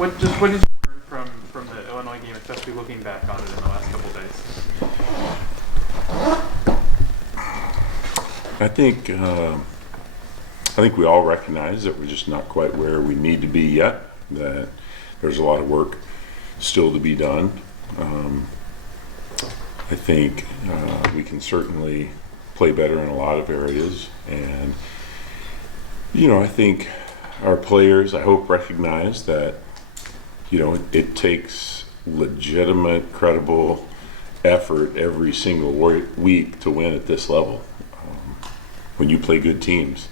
What did you learn from the Illinois game, especially looking back on it in the last couple of days? I think we all recognize that we're just not quite where we need to be yet, that there's a lot of work still to be done. I think we can certainly play better in a lot of areas, and I think our players, I hope, recognize that it takes legitimate, credible effort every single week to win at this level. When you play good teams,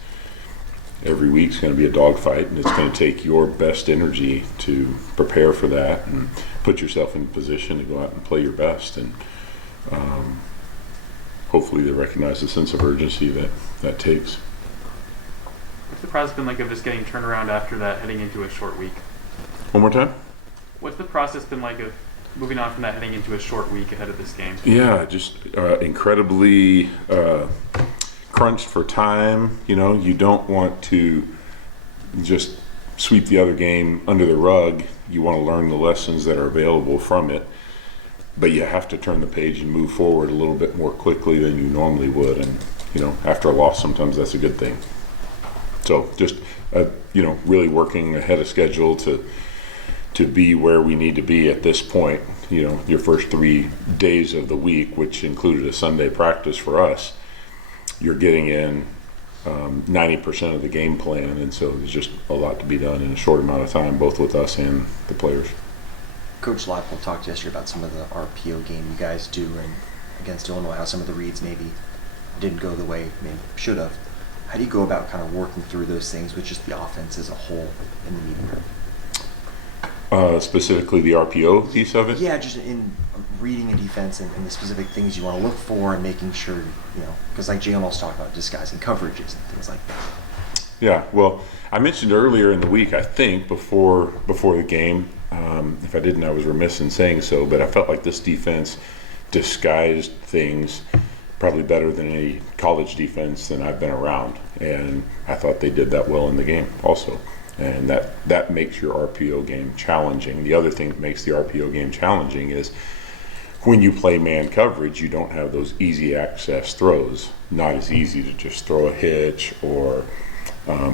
every week's going to be a dogfight, and it's going to take your best energy to prepare for that and put yourself in position to go out and play your best. And hopefully they recognize the sense of urgency that takes. What's the process been like of just getting turned around after that, heading into a short week? One more time? What's the process been like of moving on from that, heading into a short week ahead of this game? Yeah, just incredibly crunched for time. You don't want to just sweep the other game under the rug. You want to learn the lessons that are available from it, but you have to turn the page and move forward a little bit more quickly than you normally would. And after a loss, sometimes that's a good thing. So just really working ahead of schedule to be where we need to be at this point. Your first 3 days of the week, which included a Sunday practice for us, you're getting in 90% of the game plan, and so there's just a lot to be done in a short amount of time, both with us and the players. Coach Leipold talked yesterday about some of the RPO game you guys do and against Illinois, how some of the reads maybe didn't go the way maybe should have. How do you go about kind of working through those things with just the offense as a whole in the meeting room? Specifically the RPO piece of it? Yeah, just in reading a defense and the specific things you want to look for and making sure, because like Jalen also talked about disguising coverages and things like that. Yeah, well, I mentioned earlier in the week, I think, before the game, if I didn't, I was remiss in saying so, but I felt like this defense disguised things probably better than any college defense than I've been around, and I thought they did that well in the game also. And that makes your RPO game challenging. The other thing that makes the RPO game challenging is when you play man coverage, you don't have those easy access throws. Not as easy to just throw a hitch or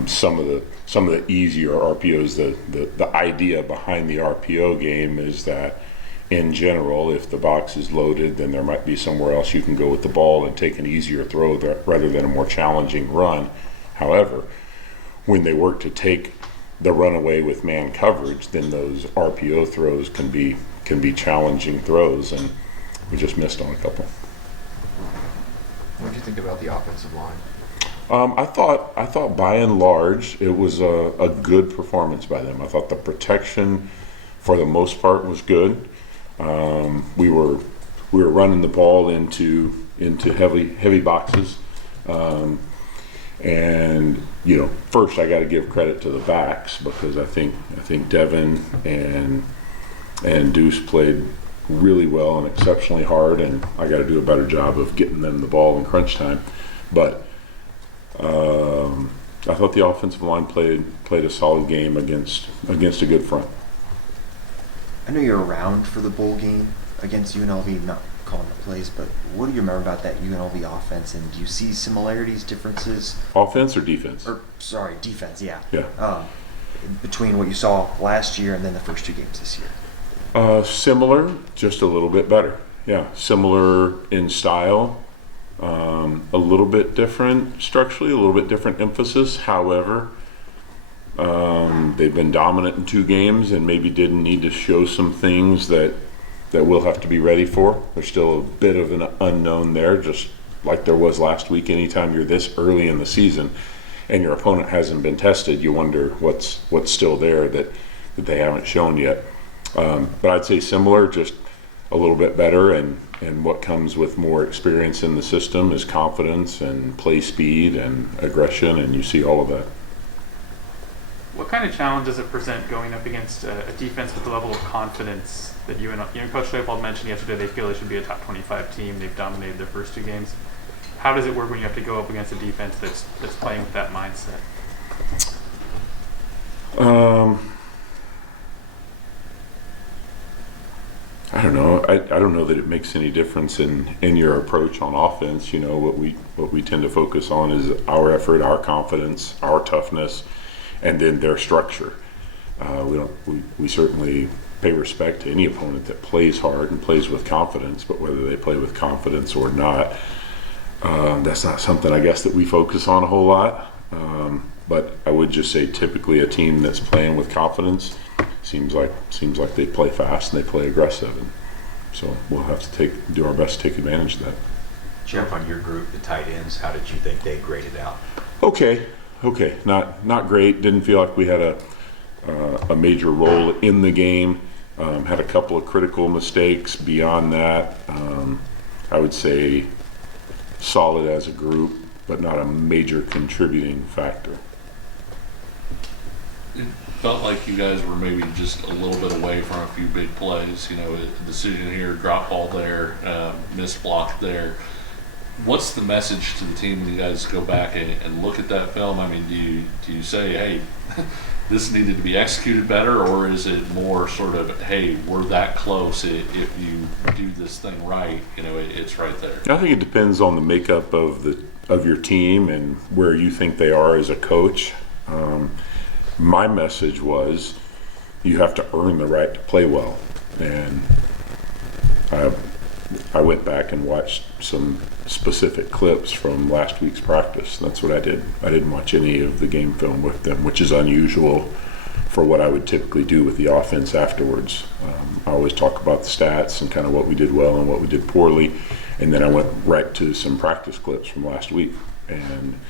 some of the easier RPOs. The idea behind the RPO game is that in general, if the box is loaded, then there might be somewhere else you can go with the ball and take an easier throw rather than a more challenging run. However, when they work to take the runaway with man coverage, then those RPO throws can be challenging throws, and we just missed on a couple. What did you think about the offensive line? I thought by and large it was a good performance by them. I thought the protection for the most part was good. We were running the ball into heavy boxes. And first I got to give credit to the backs, because I think Devin and Deuce played really well and exceptionally hard, and I got to do a better job of getting them the ball in crunch time. But I thought the offensive line played a solid game against a good front. I know you're around for the bowl game against UNLV, not calling the plays, but what do you remember about that UNLV offense, and do you see similarities, differences? Offense or defense? Defense, yeah. Yeah. Between what you saw last year and then the first 2 games this year. Similar, just a little bit better. Yeah, similar in style, a little bit different structurally, a little bit different emphasis. However, they've been dominant in 2 games and maybe didn't need to show some things that we'll have to be ready for. There's still a bit of an unknown there, just like there was last week. Anytime you're this early in the season and your opponent hasn't been tested, you wonder what's still there that they haven't shown yet. But I'd say similar, just a little bit better, and what comes with more experience in the system is confidence and play speed and aggression, and you see all of that. What kind of challenge does it present going up against a defense with the level of confidence that Coach Leipold mentioned yesterday? They feel they should be a top 25 team. They've dominated their first 2 games. How does it work when you have to go up against a defense that's playing with that mindset? don't know. I don't know that it makes any difference in your approach on offense. You know, what we tend to focus on is our effort, our confidence, our toughness, and then their structure. We certainly pay respect to any opponent that plays hard and plays with confidence, but whether they play with confidence or not, that's not something I guess that we focus on a whole lot. But I would just say typically a team that's playing with confidence seems like they play fast and they play aggressive, and so we'll have to do our best to take advantage of that. Jeff, on your group, the tight ends, how did you think they graded out? Okay, not great. Didn't feel like we had a major role in the game. Had a couple of critical mistakes. Beyond that, I would say solid as a group, but not a major contributing factor. It felt like you guys were maybe just a little bit away from a few big plays. You know, a decision here, drop ball there, missed block there. What's the message to the team when you guys go back and look at that film? I mean, do you say, hey, this needed to be executed better, or is it more sort of, hey, we're that close, if you do this thing right, you know, it's right there? I think it depends on the makeup of your team and where you think they are as a coach. My message was you have to earn the right to play well, and I went back and watched some specific clips from last week's practice. That's what I did. I didn't watch any of the game film with them, which is unusual for what I would typically do with the offense afterwards. I always talk about the stats and kind of what we did well and what we did poorly, and then I went right to some practice clips from last week, and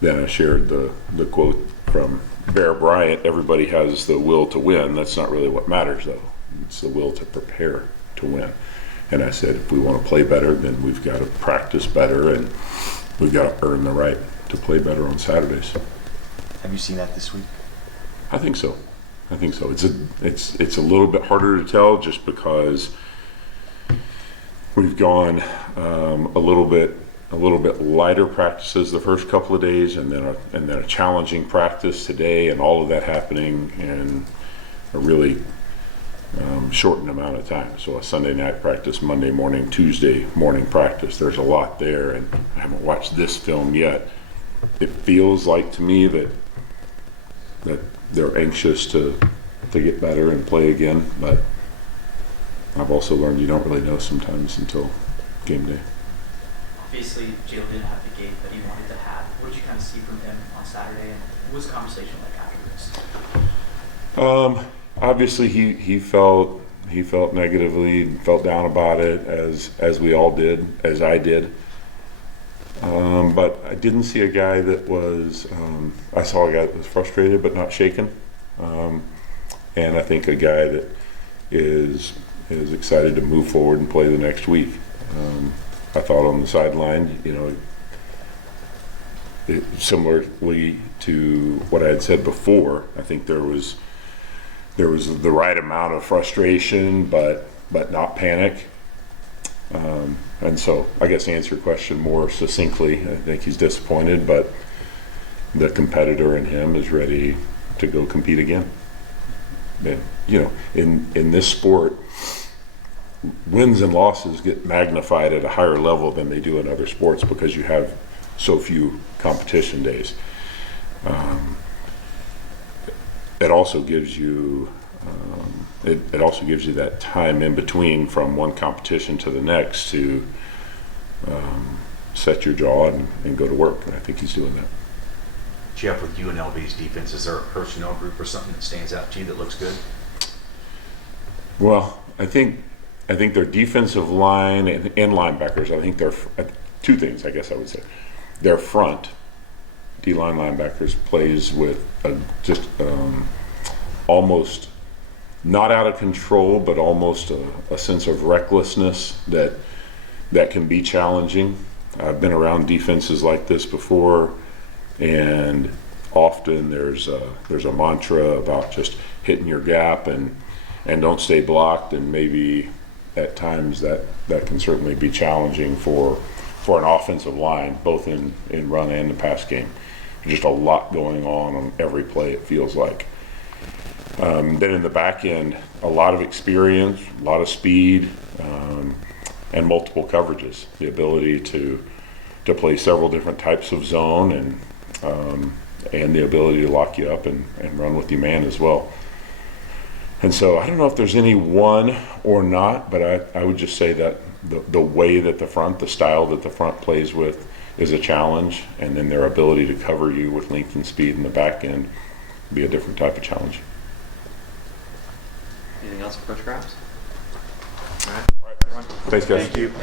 then I shared the quote from Bear Bryant, everybody has the will to win. That's not really what matters, though. It's the will to prepare to win. And I said, if we want to play better, then we've got to practice better, and we've got to earn the right to play better on Saturdays. Have you seen that this week? I think so. It's a little bit harder to tell just because we've gone a little bit lighter practices the first couple of days, and then a challenging practice today, and all of that happening in a really shortened amount of time. So a Sunday night practice, Monday morning, Tuesday morning practice. There's a lot there, and I haven't watched this film yet. It feels like to me that they're anxious to get better and play again, but I've also learned you don't really know sometimes until game day. Obviously, Jalen didn't have the game that he wanted to have. What did you kind of see from him on Saturday, and what was the conversation like after this? Obviously, he felt negatively and felt down about it, as we all did, as I did. But I didn't see a guy that was. I saw a guy that was frustrated but not shaken, and I think a guy that is excited to move forward and play the next week. I thought on the sideline, you know, similarly to what I had said before, I think there was the right amount of frustration, but not panic. And so I guess to answer your question more succinctly, I think he's disappointed, but the competitor in him is ready to go compete again. And, you know, in this sport, wins and losses get magnified at a higher level than they do in other sports because you have so few competition days. It also gives you it also gives you that time in between from one competition to the next to set your jaw and go to work, and I think he's doing that. Jeff, with UNLV's defense, is there a personnel group or something that stands out to you that looks good? Well, I think their defensive line and linebackers, I think they're two things, I guess I would say. Their front, D-line linebackers, plays with just almost not out of control, but almost a sense of recklessness that can be challenging. I've been around defenses like this before, and often there's a mantra about just hitting your gap and don't stay blocked, and maybe at times that can certainly be challenging for an offensive line, both in run and the pass game. Just a lot going on every play, it feels like. Then in the back end, a lot of experience, a lot of speed, and multiple coverages. The ability to play several different types of zone and the ability to lock you up and run with your man as well. And so I don't know if there's any one or not, but I would just say that the way that the style that the front plays with is a challenge, and then their ability to cover you with length and speed in the back end would be a different type of challenge. Anything else for Coach Grimes? All right. Thanks, guys. Thank you.